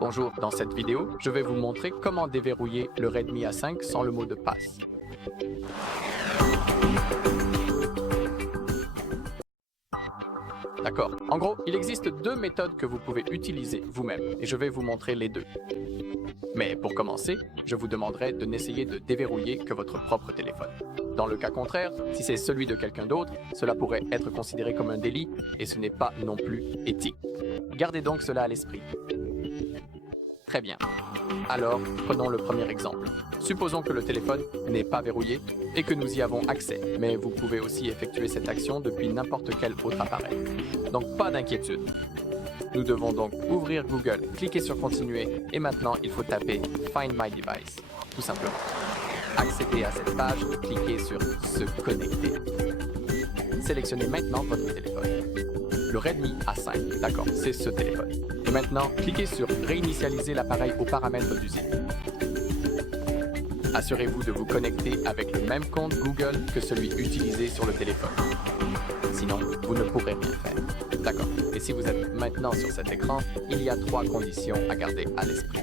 Bonjour, dans cette vidéo, je vais vous montrer comment déverrouiller le Redmi A5 sans le mot de passe. D'accord. En gros, il existe deux méthodes que vous pouvez utiliser vous-même et je vais vous montrer les deux. Mais pour commencer, je vous demanderai de n'essayer de déverrouiller que votre propre téléphone. Dans le cas contraire, si c'est celui de quelqu'un d'autre, cela pourrait être considéré comme un délit et ce n'est pas non plus éthique. Gardez donc cela à l'esprit. Très bien. Alors, prenons le premier exemple. Supposons que le téléphone n'est pas verrouillé et que nous y avons accès, mais vous pouvez aussi effectuer cette action depuis n'importe quel autre appareil. Donc pas d'inquiétude. Nous devons donc ouvrir Google, cliquer sur Continuer et maintenant il faut taper Find My Device, tout simplement. Accédez à cette page, cliquez sur Se connecter. Sélectionnez maintenant votre téléphone. Le Redmi A5, d'accord, c'est ce téléphone. Et maintenant, cliquez sur Réinitialiser l'appareil aux paramètres d'usine. Assurez-vous de vous connecter avec le même compte Google que celui utilisé sur le téléphone. Sinon, vous ne pourrez rien faire. D'accord. Et si vous êtes maintenant sur cet écran, il y a 3 conditions à garder à l'esprit.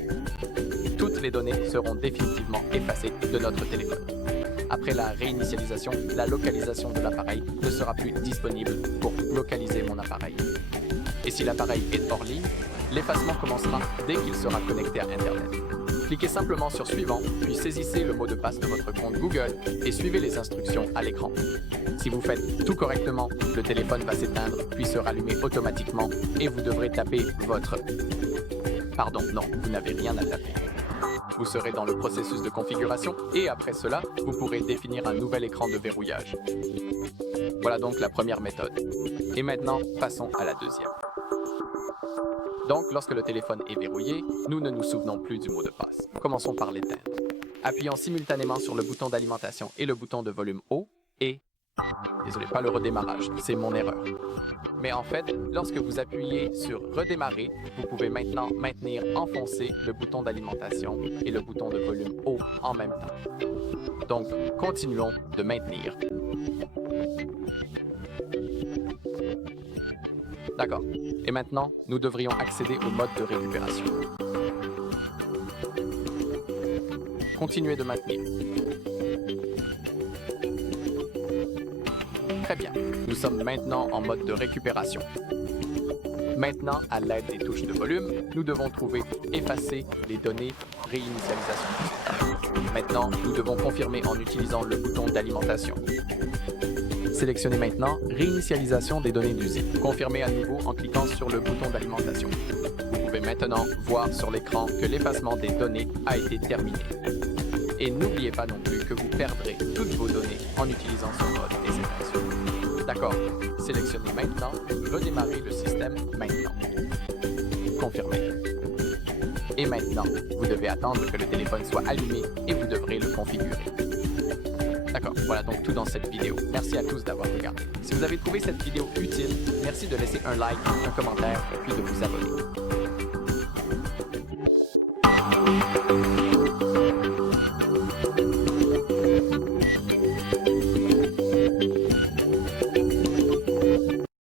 Toutes les données seront définitivement effacées de notre téléphone. Après la réinitialisation, la localisation de l'appareil ne sera plus disponible pour localiser mon appareil. Et si l'appareil est hors ligne, l'effacement commencera dès qu'il sera connecté à Internet. Cliquez simplement sur Suivant, puis saisissez le mot de passe de votre compte Google et suivez les instructions à l'écran. Si vous faites tout correctement, le téléphone va s'éteindre puis se rallumer automatiquement et vous devrez taper votre... Pardon, non, vous n'avez rien à taper. Vous serez dans le processus de configuration et après cela, vous pourrez définir un nouvel écran de verrouillage. Voilà donc la première méthode. Et maintenant, passons à la deuxième. Donc, lorsque le téléphone est verrouillé, nous ne nous souvenons plus du mot de passe. Commençons par l'éteindre. Appuyons simultanément sur le bouton d'alimentation et le bouton de volume haut et... Désolé, pas le redémarrage, c'est mon erreur. Mais en fait, lorsque vous appuyez sur Redémarrer, vous pouvez maintenant maintenir enfoncé le bouton d'alimentation et le bouton de volume haut en même temps. Donc, continuons de maintenir. D'accord. Et maintenant, nous devrions accéder au mode de récupération. Continuez de maintenir. Très bien. Nous sommes maintenant en mode de récupération. Maintenant, à l'aide des touches de volume, nous devons trouver Effacer les données réinitialisation. Maintenant, nous devons confirmer en utilisant le bouton d'alimentation. Sélectionnez maintenant Réinitialisation des données d'usine. Confirmez à nouveau en cliquant sur le bouton d'alimentation. Vous pouvez maintenant voir sur l'écran que l'effacement des données a été terminé. Et n'oubliez pas non plus que vous perdrez toutes vos données en utilisant ce mode et cette action. D'accord. Sélectionnez maintenant Redémarrer le système maintenant. Confirmez. Et maintenant, vous devez attendre que le téléphone soit allumé et vous devrez le configurer. D'accord, voilà donc tout dans cette vidéo. Merci à tous d'avoir regardé. Si vous avez trouvé cette vidéo utile, merci de laisser un like, un commentaire, puis de vous abonner.